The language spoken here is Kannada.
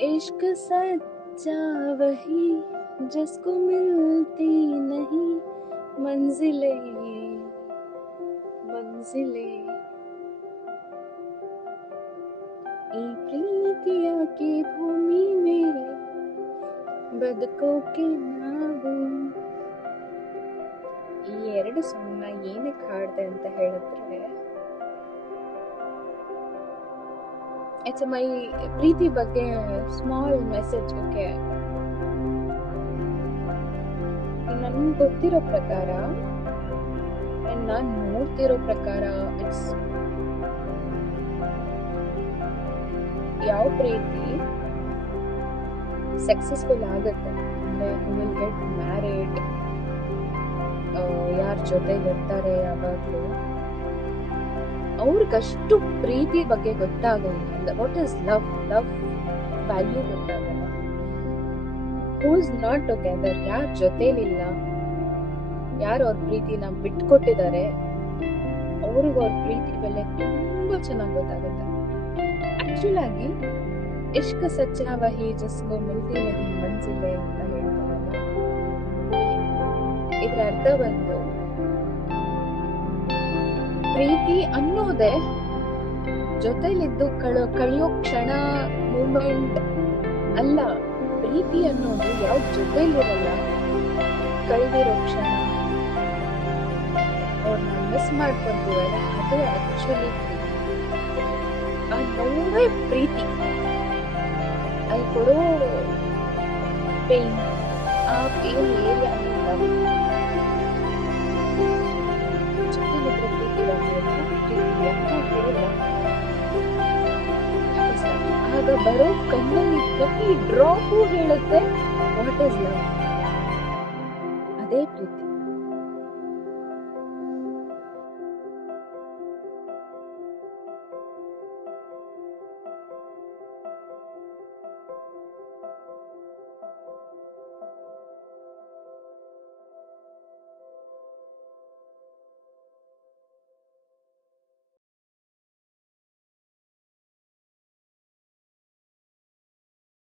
इश्क सच्चा वही जिसको मिलती नहीं मंजिले मंजिले ಈ ಪ್ರೀತಿಯಾಕೆ ಭೂಮಿ ಮೇಲೆ ಬದುಕೋಕೆ ನಾವು. ಈ ಎರಡು ಸಾಂಗ್ನ ಏನಕ್ಕೆ ಹಾಡ್ದೆ ಅಂತ ಹೇಳಿದ್ರೆ, ಇಟ್ಸ್ ಮೈ ಪ್ರೀತಿ ಬಗ್ಗೆ ಸ್ಮಾಲ್ ಮೆಸೇಜ್. ಓಕೆ, ನನ್ಗೆ ಗೊತ್ತಿರೋ ಪ್ರಕಾರ, ನಾನು ನೋಡ್ತಿರೋ ಪ್ರಕಾರ, ಇಟ್ಸ್ ಯಾವ ಪ್ರೀತಿ ಸಕ್ಸಸ್ಫುಲ್ ಆಗುತ್ತೆ ಅಂದ್ರೆ ವಿಲ್ ಗೆಟ್ ಮ್ಯಾರಿಡ್, ಯಾರ ಜೊತೆಗೆ ಇರ್ತಾರೆ ಯಾವಾಗ್ಲೂ, ಅವ್ರಿಗಷ್ಟು ಪ್ರೀತಿ ಬಗ್ಗೆ ಗೊತ್ತಾಗಲ್ಲ. ವಾಟ್ ಇಸ್ ಲವ್ ವ್ಯಾಲ್ಯೂ ಗೊತ್ತಾಗಲ್ಲ. ಹೂ ಇಸ್ ನಾಟ್ ಟುಗೆದರ್, ಯಾರ ಜೊತೆಲಿಲ್ಲ, ಯಾರು ಅವ್ರ ಪ್ರೀತಿನ ಬಿಟ್ಕೊಟ್ಟಿದ್ದಾರೆ, ಅವ್ರಿಗೆ ಅವ್ರ ಪ್ರೀತಿ ಬೆಲೆ ತುಂಬಾ ಚೆನ್ನಾಗಿ ಗೊತ್ತಾಗುತ್ತೆ. ಆಕ್ಚುಲ್ ಆಗಿ ಇಷ್ಕ ಸಚ್ಚಾ ವಹಿ ಜಿಸ್ಕೋ ಮಿಲ್ತಿ ನಹಿ ಮಂಜಿಲೆ ಅಂತ ಹೇಳ್ತಾರಲ್ಲ, ಇದ್ರ ಅರ್ಥ ಬಂದು ಪ್ರೀತಿ ಅನ್ನೋದೇ ಜೊತೆಲಿದ್ದು ಕಳೆಯೋ ಕ್ಷಣ, ಮೂಮೆಂಟ್ ಅಲ್ಲ. ಪ್ರೀತಿ ಅನ್ನೋದು ಯಾವ ಜೊತೆಲಿರಲ್ಲ, ಕಳೆದಿರೋ ಕ್ಷಣ, ಅವ್ರನ್ನ ಮಿಸ್ ಮಾಡ್ಕೊಂತೀವಲ್ಲ, ಅದು ಆಕ್ಚುಲಿ ಆ ನೋವೇ ಪ್ರೀತಿ. ಅಲ್ಲಿ ಕೊಡೋ ಪೇನ್, ಆ ಪೇನ್ ಏರಿಯಾ ಜೊತೆಲಿದ್ರೆ ಪ್ರೀತಿ ಆಗ ಬರೋ ಕಣ್ಣಲ್ಲಿ ಪ್ರತಿ ಡ್ರಾಪು ಹೇಳುತ್ತೆ ವಾಟ್ ಇಸ್ ಲವ್. ಅದೇ ಪ್ರೀತಿ.